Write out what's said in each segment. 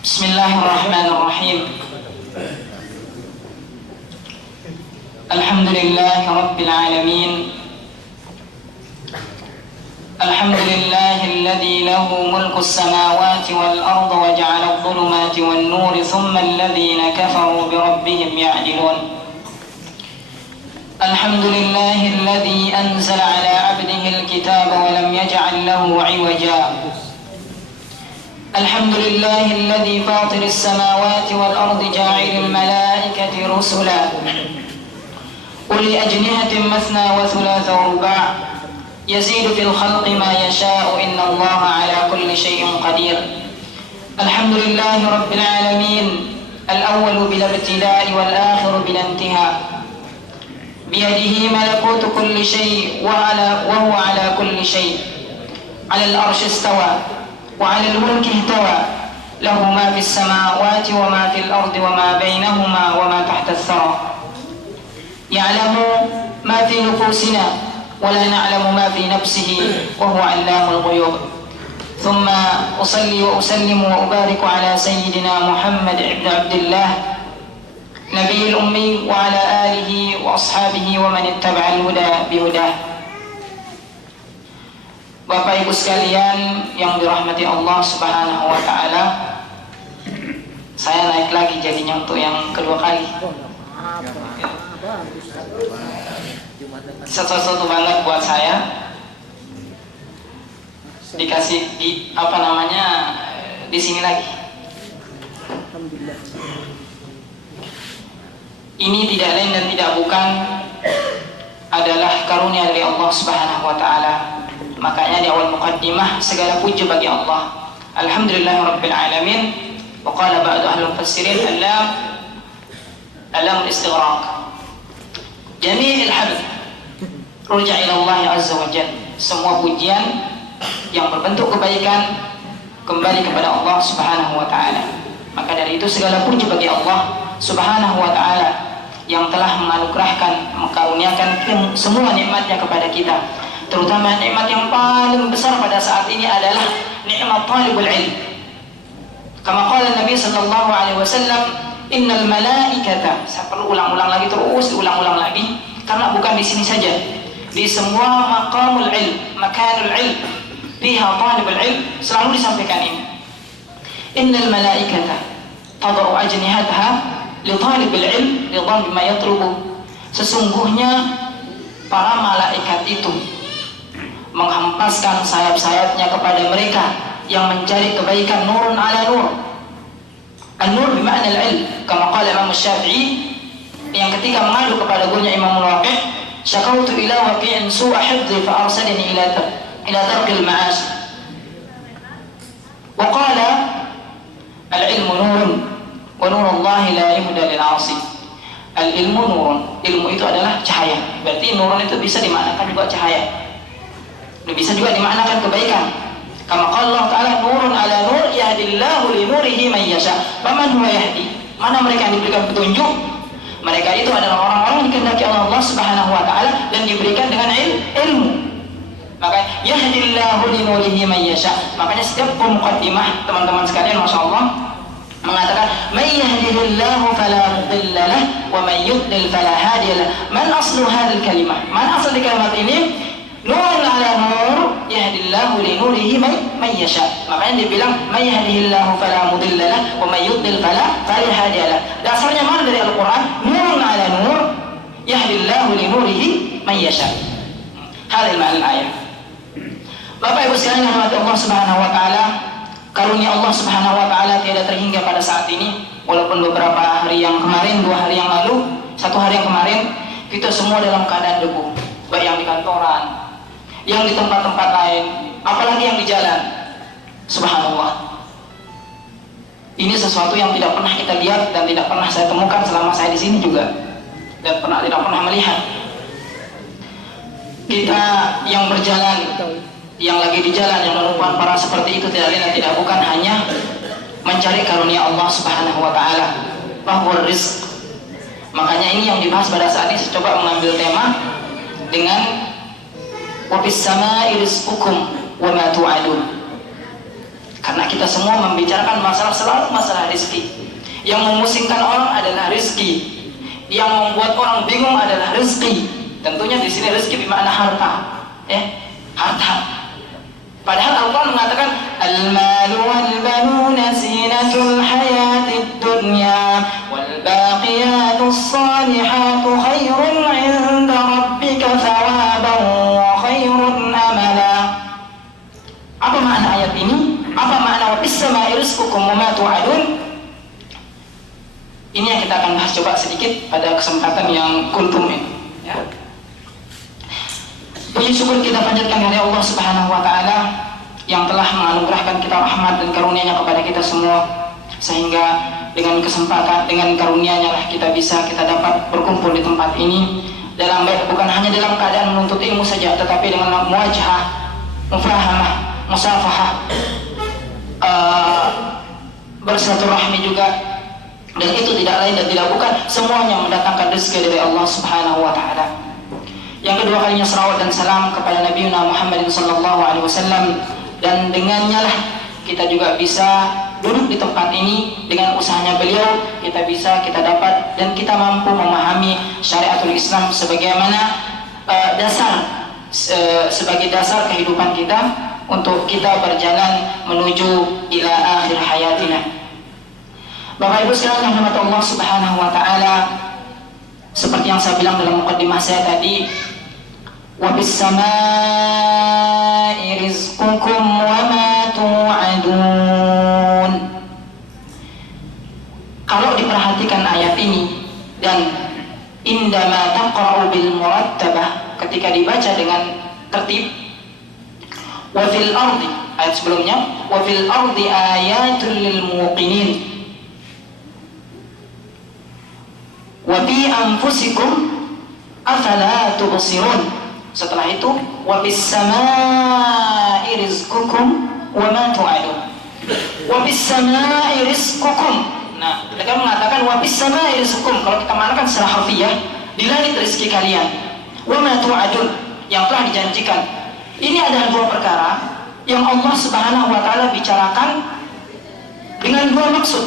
Bismillahirrahmanirrahim. Alhamdulillahi Rabbil Alamin. Alhamdulillahilladzi lahu mulku samawati wal ardi wa ja'ala adh-dhulumati wan nuri thumma alladhina kafaru bi rabbihim ya'dilun. Alhamdulillahilladzi anzala ala 'abdihi al-kitaba wa lam yaj'al lahu 'iwaja. Alhamdulillahilladzi fatiris samawati wal ardi ja'ilil malaikati rusula uli ajnihatin mathna wa thulatha wa ruba'. يزيد في الخلق ما يشاء إن الله على كل شيء قدير. الحمد لله رب العالمين الأول بلا ابتداء والآخر بلا انتهاء بيده ملكوت كل شيء وهو على كل شيء. على الأرش استوى وعلى الملك اهتوى له ما في السماوات وما في الأرض وما بينهما وما تحت الثرى. يعلم ما في نفوسنا ولا نعلم ما في نفسه وهو علام الغيوب. ثم أصلي وأسلم وأبارك على سيدنا محمد بن عبد الله نبي الأمي وعلى آله وأصحابه ومن اتبع الهدى بهداه. Bapak Ibu sekalian yang dirahmati Allah Subhanahu wa taala, saya naik lagi jadinya untuk yang kedua kali. Sesuatu banget buat saya dikasih di di sini lagi. Ini tidak lain dan tidak bukan adalah karunia dari Allah Subhanahu wa taala. Makanya di awal muqaddimah segala puji bagi Allah. Alhamdulillahirabbil alamin. Wa qala ba'du ahli mufassirin alam istighraq. Jami'il hamd Ruja ilallah azza wa jalla. Semua pujian yang berbentuk kebaikan kembali kepada Allah Subhanahu wa taala. Maka dari itu segala puji bagi Allah Subhanahu wa taala yang telah menganugerahkan, mengkaruniakan semua nikmatnya kepada kita. Terutama nikmat yang paling besar pada saat ini adalah nikmat talibul ilm. Kama qala Nabi sallallahu alaihi wasallam, innal malaikata. Saya perlu ulang-ulang lagi, terus diulang-ulang lagi karena bukan di sini saja. Di semua maqamul ilm, makanul ilm, fiha talibul ilm, selalu disampaikan ini. Innal malaikata tadau ajnihataha li talibil ilm ridwan bima yatlubu. Sesungguhnya para malaikat itu menghempaskan sayap-sayapnya kepada mereka yang mencari kebaikan, nurun ala nur. An-nur bimakna al-ilm, kama qala Imam Syafi'i yang ketika mengadu kepada gurunya Imam Waqi', syakautu ila waqi'in su'a hifdhi fa arsalani ila tarqil ma'ash. Wa qala al-ilmu nurun wa nurullahi la yuhda lil 'asi. Al-ilmu nurun, ilmu itu adalah cahaya. Berarti nurun itu bisa dimaknakan juga cahaya. Bisa juga dimaknakan kebaikan. Kama qala Allah Ta'ala nurun ala nur yahdillahu li nurihi man yasha. Faman huwa yahdi? Mana mereka yang diberikan petunjuk? Mereka itu adalah orang-orang yang dikehendaki Allah Subhanahu wa taala dan diberikan dengan ilmu. Maka yahdillahu li nurihi man yasha. Makanya setiap muqaddimah teman-teman sekalian masyaallah mengatakan may yahdihillahu fala mudilla lahu wa may yudlil fala hadiya lahu. Man aslu hadzal kalimah? Man asal kalimat ini? Nurun ala nur yahdillahu li nurihi man yasha. Makanya dibilang may yahdihillahu fala mudilla lahu wa may yudlil fala hadiya lahu. Dasarnya mana dari Al-Qur'an? Nurun ala nur yahdillahu li nurihi man yasha. Hadal ma'na ayat. Bapak Ibu sekalian yang dirahmati Allah Subhanahu wa taala, karunia Allah Subhanahu wa taala tidak terhingga pada saat ini. Walaupun beberapa hari yang kemarin, 2 hari yang lalu, 1 hari yang kemarin, kita semua dalam keadaan debu. Baik yang di kantoran, yang di tempat-tempat lain, apalagi yang di jalan. Subhanallah. Ini sesuatu yang tidak pernah kita lihat dan tidak pernah saya temukan selama saya di sini juga, dan tidak pernah melihat. Kita yang berjalan, yang lagi di jalan, yang melakukan para seperti itu tidak lain dan tidak bukan hanya mencari karunia Allah Subhanahu wa taala, bahwa rizq. Makanya ini yang dibahas pada saat ini. Saya coba mengambil tema dengan wa bis samaa'i rizqukum wa ma tu'adun. Karena kita semua membicarakan selalu masalah rezeki. Yang memusingkan orang adalah rezeki. Yang membuat orang bingung adalah rezeki. Tentunya di sini rezeki bermakna harta, ya, harta. Padahal Al-Quran mengatakan al-malu wal-banuna zinatul hayatid dunya wal baqiyatus salihatu khairun 'inda rabbika thawaban wa khairun amala. Apa makna ayat ini? Apa makna wa bis-sama'i rizqukum wa ma tu'adun? Ini yang kita akan bahas coba sedikit pada kesempatan yang kultum ini, ya. Puji syukur kita panjatkan kepada Allah Subhanahu wa taala yang telah menganugerahkan kita rahmat dan karunia-Nya kepada kita semua, sehingga dengan kesempatan, dengan karunia-Nya lah kita dapat berkumpul di tempat ini dalam bukan hanya dalam keadaan menuntut ilmu saja, tetapi dengan muwajahah, mufahamah, musafahah, bersilaturahmi juga. Dan itu tidak lain dan tidak bukan semuanya mendatangkan rezeki dari Allah Subhanahu wa taala. Yang kedua kalinya salawat dan salam kepada Nabi Muhammad sallallahu alaihi wasallam, dan dengannya lah kita juga bisa duduk di tempat ini. Dengan usahanya beliau kita dapat dan kita mampu memahami syariatul Islam sebagaimana sebagai dasar kehidupan kita untuk kita berjalan menuju ila akhir hayatina. Bapak Ibu sekalian yang dirahmati Allah Subhanahu wa taala, seperti yang saya bilang dalam mukadimah saya tadi, wa bis samaa'i rizqukum wa ma tu'adun. Kalau diperhatikan ayat ini dan indama taqra'u bil murattabah, ketika dibaca dengan tertib, wa fil ardi, ayat sebelumnya, wa fil ardi ayatul lil muqinin wa bi anfusikum afala tubsirun. Setelah itu wa bis samaa'i rizqukum wa ma tu'adun. Wa bis samaa'i rizqukum. Nah, mereka mengatakan wa bis samaa'i rizqukum. Kalau kita maknakan secara harfiah, di langit rezeki kalian. Wa ma tu'adun, yang telah dijanjikan. Ini adalah dua perkara yang Allah Subhanahu wa taala bicarakan dengan dua maksud.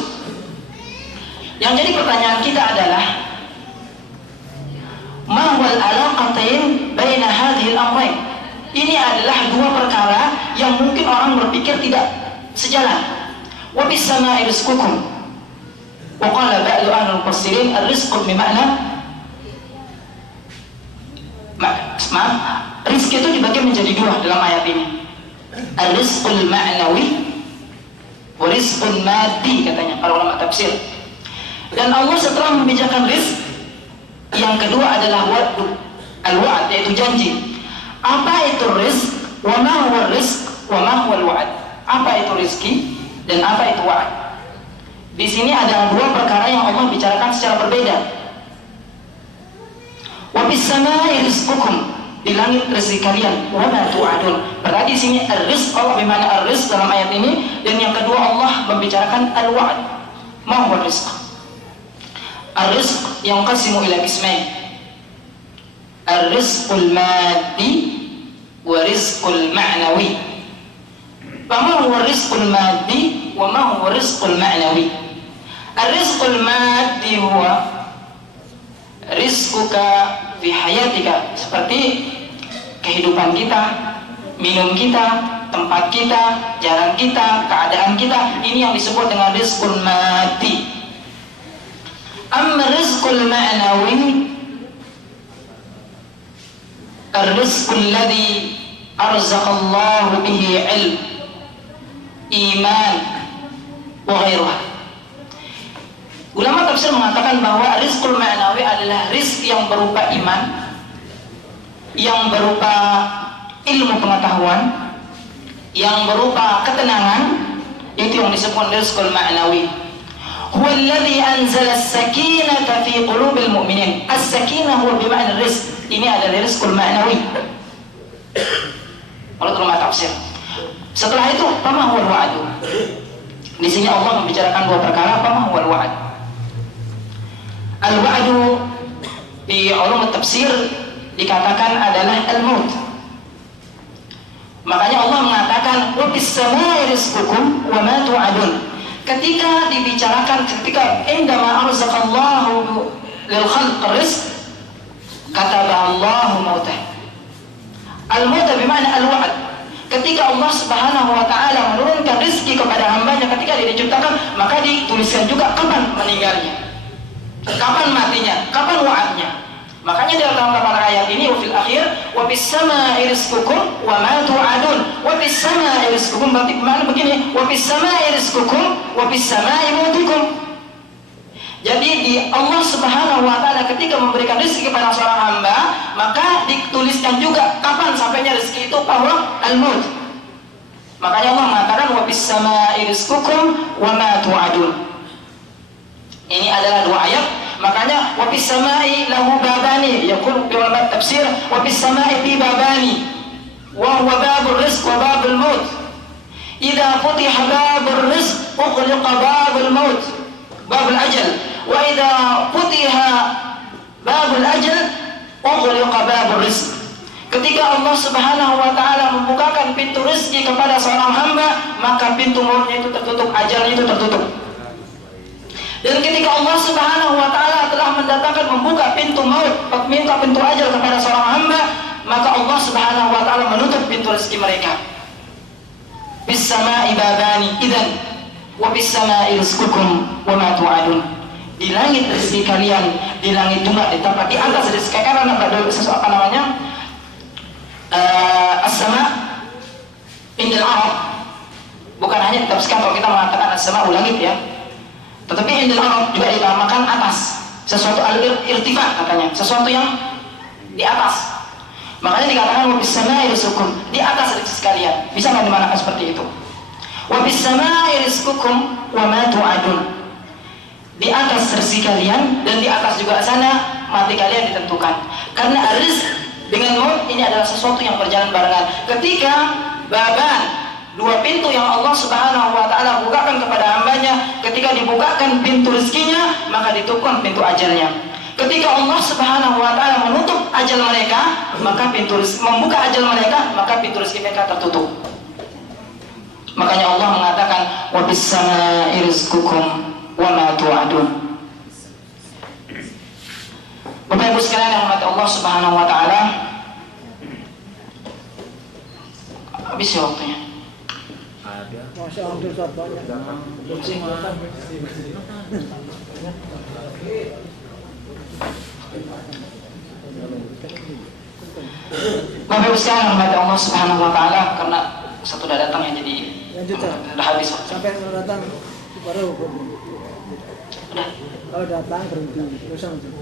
Yang jadi pertanyaan kita adalah ma wal alaqatain baina hadhil amrayn. Ini adalah dua perkara yang mungkin orang berpikir tidak sejalan. Wa bis samaa'i rizqukum. Wa qala ba'du ahlul mufassirin ar-rizqu bermakna rizki itu dibagi menjadi dua dalam ayat ini. Ar-rizqul ma'nawi wa rizqul maddi, katanya para ulama tafsir. Dan Allah setelah membicarakan rizq, yang kedua adalah wa'du, al-wa'd, yaitu janji. Apa itu rizq? Wa ma huwa rizq? Wa ma huwa al-wa'd? Apa itu rizki dan apa itu wa'd? Di sini ada dua perkara yang Allah bicarakan secara berbeda. Wa bis samaa'i rizqukum, di langit rezeki kalian. Wa ma tu'adun. Berarti di sini ar-rizq, Allah bermakna ar-rizq dalam ayat ini, dan yang kedua Allah membicarakan al-wa'd. Ma huwa rizq? Ar-rizq yanqasimu ila qismain. Ar-rizqul maddi wa rizqul ma'nawi. Fama huwa rizqul maddi wa ma huwa rizqul ma'nawi? Ar-rizqul maddi huwa rizquka fi hayatika, seperti kehidupan kita, minum kita, tempat kita, jalan kita, keadaan kita. Ini yang disebut dengan rizqul maddi. Amma rizqul ma'nawi, ar-rizqul ladzi arzaqallahu bihi ilm, iman wa ghairuha. Ulama tafsir mengatakan bahwa rizqul ma'nawi adalah rizq yang berupa iman, yang berupa ilmu pengetahuan, yang berupa ketenangan, itu yang disebut rizqul ma'nawi. Huwa alladhi anzala as-sakinata fi qulubil mu'minin. As-sakinah huwa bima'na rizq. Ini adalah rizqul ma'nawi menurut ulama tafsir. Setelah itu, fama huwal wa'd. Di sini Allah membicarakan dua perkara, fama huwal wa'd. Al-wa'du di ulum tafsir dikatakan adalah al-maut. Makanya Allah mengatakan wa bis samaa'i rizqukum wa ma tu'adun. Ketika dibicarakan ketika indama arzaqallahu lil khalq rizq kataba Allahu mautah. Al-maut bermakna al-wa'd. Ketika Allah Subhanahu wa taala menurunkan rezeki kepada hambanya ketika dia diciptakan, maka dituliskan juga kapan meninggalnya, kapan matinya, kapan wa'adnya. Makanya dalam beberapa ayat ini wa fil akhir wa bis samaa'i rizqukum wa ma tu'adun. Wa bis samaa'i rizqukum berarti bermakna begini, wa bis samaa'i rizqukum wa bis samaa'i mautikum. Jadi di Allah Subhanahu wa taala ketika memberikan rezeki kepada seorang hamba, maka dituliskan juga kapan sampainya rezeki itu bahwa al-maut. Makanya Allah mengatakan wa bis samaa'i rizqukum wa ma tu'adun. Ini adalah dua ayat. Makanya wa bis samaa'i lahu babani, yaqul bi ulama tafsir wa bis samaa'i bi babani wa huwa babur rizq wa babul maut. Idza futiha babur rizq ughliqa babul maut, babul ajal. Wa idza futiha babul ajal ughliqa babur rizq. Ketika Allah Subhanahu wa taala membukakan pintu rezeki kepada seorang hamba, maka pintu mautnya itu tertutup, ajalnya itu tertutup. Dan ketika Allah Subhanahu wa taala telah mendatangkan membuka pintu maut, membuka pintu ajal kepada seorang hamba, maka Allah Subhanahu wa taala menutup pintu rezeki mereka. Bis samaa'i babani idzan wa bis samaa'i rizqukum wa ma tu'adun. Di langit rezeki kalian, di langit juga di tempat di atas rezeki kalian ada sesuatu apa namanya? As-sama' indal Arab. Bukan hanya ditafsirkan kalau kita mengatakan as-sama' langit ya. Tetapi indal Arab juga dinamakan atas, sesuatu al-irtifa katanya, sesuatu yang di atas. Makanya dikatakan wa bis samaa'i rizqukum, di atas rezeki sekalian. Bisa nggak dimanakan seperti itu? Wa bis samaa'i rizqukum wa ma tu'adun. Di atas rezeki kalian dan di atas juga sana mati kalian ditentukan. Karena rizq dengan maut ini adalah sesuatu yang berjalan barengan. Ketika baban dua pintu yang Allah Subhanahu wa taala bukakan kepada hambanya, ketika dibukakan pintu rezekinya, maka ditutupkan pintu ajalnya. Ketika Allah Subhanahu wa taala menutup ajal mereka, maka membuka ajal mereka, maka pintu rezeki mereka tertutup. Makanya Allah mengatakan wa bis samaa'i rizqukum wa ma tu'adun. Bapak Ibu sekalian yang dirahmati Allah Subhanahu wa taala, habis ya waktunya. Masya Allah, banyak. Bapak Ibu sekalian yang dirahmati Allah Subhanahu wa taala, karena satu sudah datang yang jadi sudah habis waktu. Sampai datang baru udah. Kalau datang berhenti terus langsung.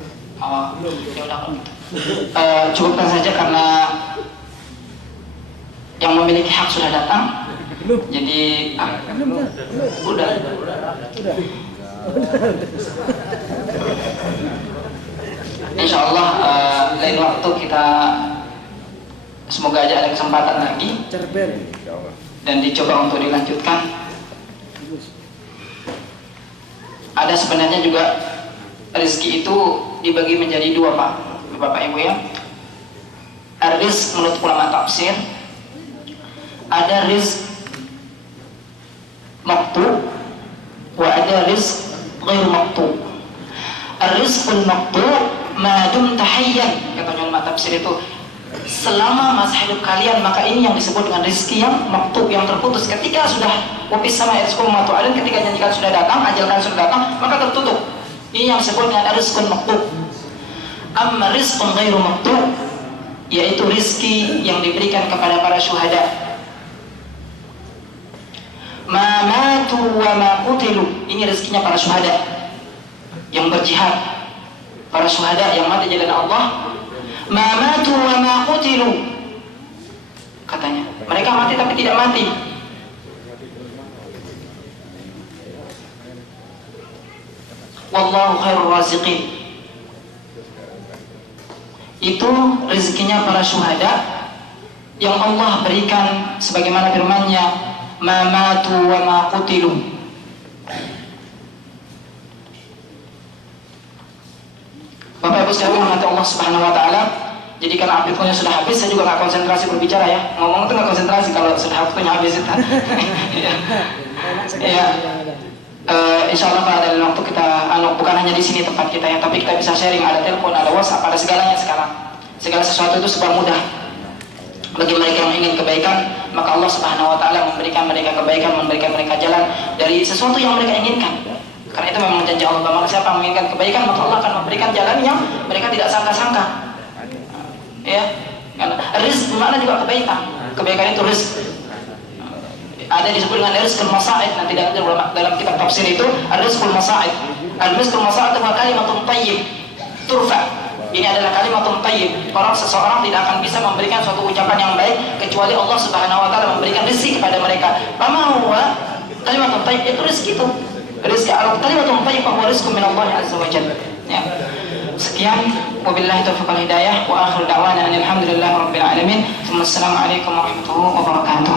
Oh, ya udah kalau gitu. Cukupkan saja karena yang memiliki hak sudah datang. Jadi udah. Insya Allah lain waktu kita semoga aja ada kesempatan lagi dan dicoba untuk dilanjutkan. Ada sebenarnya juga rezeki itu dibagi menjadi dua Pak, Bapak Ibu ya. Rizq menurut ulama tafsir ada rizq maqtu wa ada rizq ghair maqtu. Rizqul maqtu ma dumta hayyan, kata ulama tafsir itu selama masa hidup kalian, maka ini yang disebut dengan rezeki yang maqtu, yang terputus. Ketika sudah wabis sama rizqul maqtu, ketika janjikan sudah datang, ajal kalian sudah datang, maka tertutup. Ini yang disebut dengan rizqul maqtu. Amma rizqun ghairu maqtu, yaitu rizki yang diberikan kepada para syuhada. Ma matu wa ma qutilu, ini rezekinya para syuhada yang berjihad, para syuhada yang mati di jalan Allah. Ma matu wa ma qutilu, katanya mereka mati tapi tidak mati. Wallahu khairur raziqin, itu rezekinya para syuhada yang Allah berikan sebagaimana firman-Nya, ma matu wa ma qutilu. Bapak Ibu sekalian, rahmat Allah Subhanahu wa taala, Jadi karena waktunya sudah habis, saya juga nggak konsentrasi berbicara ya. Ngomong itu nggak konsentrasi kalau sudah waktunya habis itu. Ya. Enak sekali. Ya. Insya Allah pada lain waktu kita, bukan hanya di sini tempat kita ya, tapi kita bisa sharing, ada telepon, ada WhatsApp, ada segalanya sekarang. Segala sesuatu itu serba mudah. Bagi mereka yang ingin kebaikan, maka Allah Subhanahu Wa Taala memberikan mereka kebaikan, memberikan mereka jalan dari sesuatu yang mereka inginkan. Karena itu memang janji Allah, bahwa siapa yang menginginkan kebaikan, maka Allah akan memberikan jalan yang mereka tidak sangka-sangka. Ya, karena rizq bermakna juga kebaikan. Kebaikan itu rizq. Ada disebut dengan rizqul masa'id, nanti dalam kitab tafsir itu rizqul masa'id. Rizqul masa'id adalah kalimatun thayyib turfa. Ini adalah kalimatun thayyib. Seseorang tidak akan bisa memberikan suatu ucapan yang baik kecuali Allah Subhanahu Wa Taala memberikan rezeki kepada mereka. Fama huwa kalimatun thayyib, itu rezeki itu. Rezeki kalimatun thayyib wa rizqun min Allah azza wa jalla. Ya. Sekian, wabillahi taufiq wal hidayah, wa akhir da'wana alhamdulillahi rabbil alamin. Assalamualaikum warahmatullahi wabarakatuh.